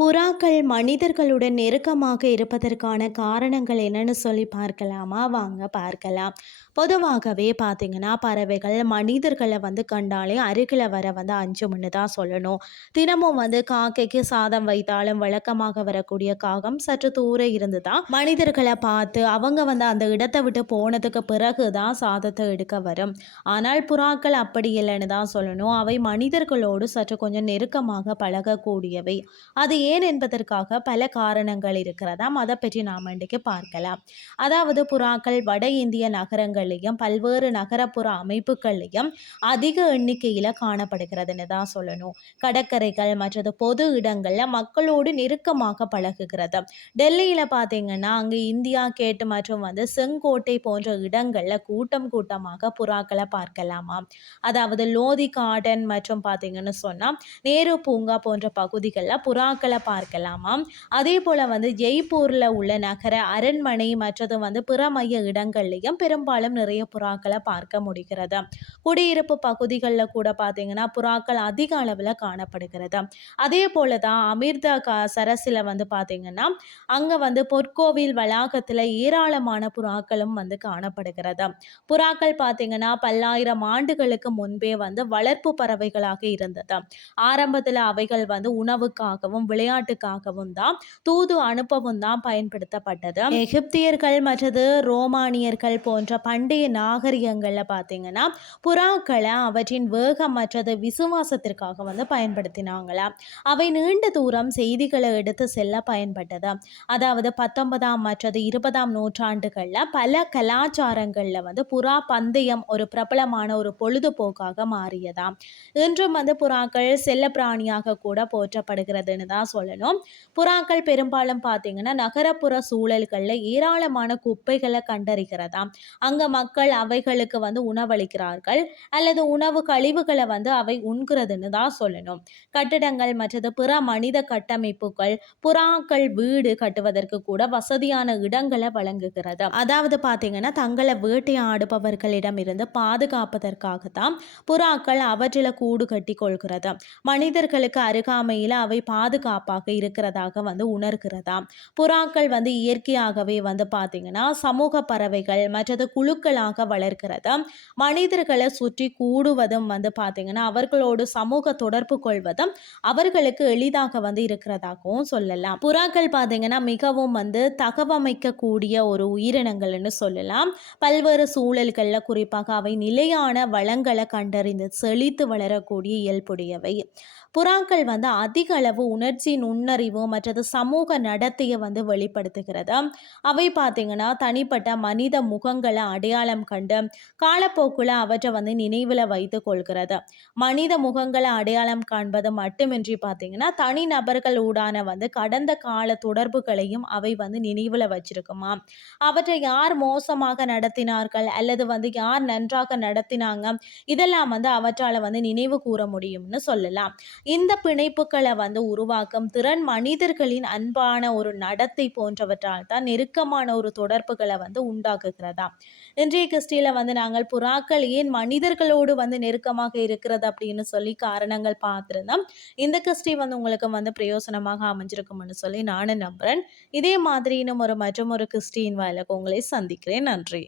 புறாக்கள் மனிதர்களுடன் நெருக்கமாக இருப்பதற்கான காரணங்கள் என்னன்னு சொல்லி பார்க்கலாமா? வாங்க பார்க்கலாம். பொதுவாகவே பார்த்தீங்கன்னா பறவைகள் மனிதர்களை வந்து கண்டாலே அருகில் வர வந்து அஞ்சும்னு தான் சொல்லணும். தினமும் வந்து காக்கைக்கு சாதம் வைத்தாலும் வழக்கமாக வரக்கூடிய காகம் சற்று தூர இருந்து தான் மனிதர்களை பார்த்து அவங்க வந்து அந்த இடத்தை விட்டு போனதுக்கு பிறகு தான் சாதத்தை எடுக்க வரும். ஆனால் புறாக்கள் அப்படி இல்லைன்னு தான் சொல்லணும். அவை மனிதர்களோடு சற்று கொஞ்சம் நெருக்கமாக பழகக்கூடியவை. அது ஏன் என்பதற்காக பல காரணங்கள் இருக்கிறதாம் அதை பற்றி நாம் இன்றைக்கு பார்க்கலாம். அதாவது புறாக்கள் வட இந்திய நகரங்களையும் பல்வேறு நகரப்புற அமைப்புகளையும் அதிக எண்ணிக்கையில் காணப்படுகிறதுன்னு தான் சொல்லணும். கடற்கரைகள் மற்றது பொது இடங்களில் மக்களோடு நெருக்கமாக பழகுகிறது. டெல்லியில் பார்த்தீங்கன்னா அங்கே இந்தியா கேட் மற்றும் வந்து செங்கோட்டை போன்ற இடங்களில் கூட்டம் கூட்டமாக புறாக்களை பார்க்கலாமா? அதாவது லோதி கார்டன் மற்றும் பார்த்தீங்கன்னு சொன்னால் நேரு பூங்கா போன்ற பகுதிகளில் புறாக்களை பார்க்கலாமா அதே போல் வந்து ஜெய்ப்பூரில் உள்ள நகர அரண்மனை மற்றது வந்து பிற மைய இடங்கள்லையும் பெரும்பாலும் நிறைய புறாக்களை பார்க்க முடிகிறது. குடியிருப்பு பகுதிகளில் கூட பார்த்தீங்கன்னா புறாக்கள் அதிக அளவில் காணப்படுகிறது. அதே போல தான் அமிர்த க சரஸில் வந்து பார்த்தீங்கன்னா அங்கே வந்து பொற்கோவில் வளாகத்தில் ஏராளமான புறாக்களும் வந்து காணப்படுகிறது. புறாக்கள் பார்த்தீங்கன்னா பல்லாயிரம் ஆண்டுகளுக்கு முன்பே வந்து வளர்ப்பு பறவைகளாக இருந்தது. ஆரம்பத்தில் அவைகள் வந்து உணவுக்காகவும் விளையாட்டுக்காகவும் தான் தூது அனுப்பவும் தான் பயன்படுத்தப்பட்டது. எகிப்தியர்கள் மற்றது ரோமானியர்கள் போன்ற பண்டைய நாகரிகங்களில் பார்த்தீங்கன்னா புறாக்களை அவற்றின் வேகம் மற்றது விசுவாசத்திற்காக வந்து பயன்படுத்தினாங்களா? அவை நீண்ட தூரம் செய்திகளை எடுத்து செல்ல பயன்பட்டது. அதாவது பத்தொன்பதாம் மற்றது இருபதாம் நூற்றாண்டுகளில் பல கலாச்சாரங்களில் வந்து புறா பந்தயம் ஒரு பிரபலமான ஒரு பொழுதுபோக்காக மாறியதாம். இன்றும் வந்து புறாக்கள் செல்ல பிராணியாக கூட போற்றப்படுகிறதுன்னு தான் சொல்லணும் புறாக்கள் பெரும்பாலும் பார்த்தீங்கன்னா நகரப்புற சூழல்களில் ஏராளமான குப்பைகளை கண்டறிகிறதாம். அங்கே மக்கள் அவைகளுக்கு வந்து உணவளிக்கிறார்கள். அல்லது உணவு கழிவுகளை வந்து அவை உண்கிறதுன்னு தான் சொல்லணும். கட்டிடங்கள் மற்றது பிற மனித கட்டமைப்புகள் புறாக்கள் வீடு கட்டுவதற்கு கூட வசதியான இடங்களை வழங்குகிறது. அதாவது பார்த்தீங்கன்னா தங்களை வேட்டையாடுபவர்களிடம் இருந்து பாதுகாப்பதற்காகத்தான் புறாக்கள் அவற்றில் கூடு கட்டி கொள்கிறது. மனிதர்களுக்கு அருகாமையில் அவை பாதுகாப்பாக இருக்கிறதாக வந்து உணர்கிறதா? புறாக்கள் வந்து இயற்கையாகவே வந்து பார்த்தீங்கன்னா சமூக பறவைகள் மற்றது குழுக்களாக வளர்க்கிறது மனிதர்களை சுற்றி கூடுவதும் வந்து பார்த்தீங்கன்னா அவர்களோடு சமூக தொடர்பு கொள்வதும் அவர்களுக்கு எளிதாக வந்து இருக்கிறதாகவும் சொல்லலாம். புறாக்கள் பார்த்தீங்கன்னா மிகவும் வந்து தகவமைக்கக்கூடிய ஒரு உயிரினங்கள்னு சொல்லலாம். பல்வேறு சூழல்களில் குறிப்பாக அவை நிலையான வளங்களை கண்டறிந்து செழித்து வளரக்கூடிய இயல்புடையவை. புறாக்கள் வந்து அதிக அளவு உணர்ச்சி நுண்ணறிவு மற்றது சமூக நடத்தையை வந்து வெளிப்படுத்துகிறது? அவை பார்த்தீங்கன்னா தனிப்பட்ட மனித முகங்களை அடையாளம் கண்டு காலப்போக்கில் அவற்றை வந்து நினைவில் வைத்து கொள்கிறது. மனித முகங்களை அடையாளம் காண்பது மட்டுமின்றி பார்த்தீங்கன்னா தனி நபர்கள் ஊடான வந்து கடந்த கால தொடர்புகளையும் அவை வந்து நினைவில் வச்சிருக்குமா? அவற்றை யார் மோசமாக நடத்தினார்கள்? அல்லது வந்து யார் நன்றாக நடத்தினாங்க? இதெல்லாம் வந்து அவற்றால் வந்து நினைவு கூற முடியும்னு சொல்லலாம். இந்த பிணைப்புகளை வந்து உருவாக்க உருவாக்கும் திறன் மனிதர்களின் அன்பான ஒரு நடத்தை போன்றவற்றால் தான் நெருக்கமான ஒரு தொடர்புகளை வந்து உண்டாக்குகிறதா? இன்றைய கிறிஸ்டியில் வந்து நாங்கள் புறாக்கள் ஏன் மனிதர்களோடு வந்து நெருக்கமாக இருக்கிறது அப்படின்னு சொல்லி காரணங்கள் பார்த்துருந்தோம். இந்த கிறிஸ்டி வந்து உங்களுக்கு வந்து பிரயோசனமாக அமைஞ்சிருக்கும்னு சொல்லி நானும் நம்புகிறேன் இதே மாதிரி இன்னும் ஒரு மற்றும் ஒரு கிறிஸ்டின் வாயிலுக்கு உங்களை சந்திக்கிறேன். நன்றி.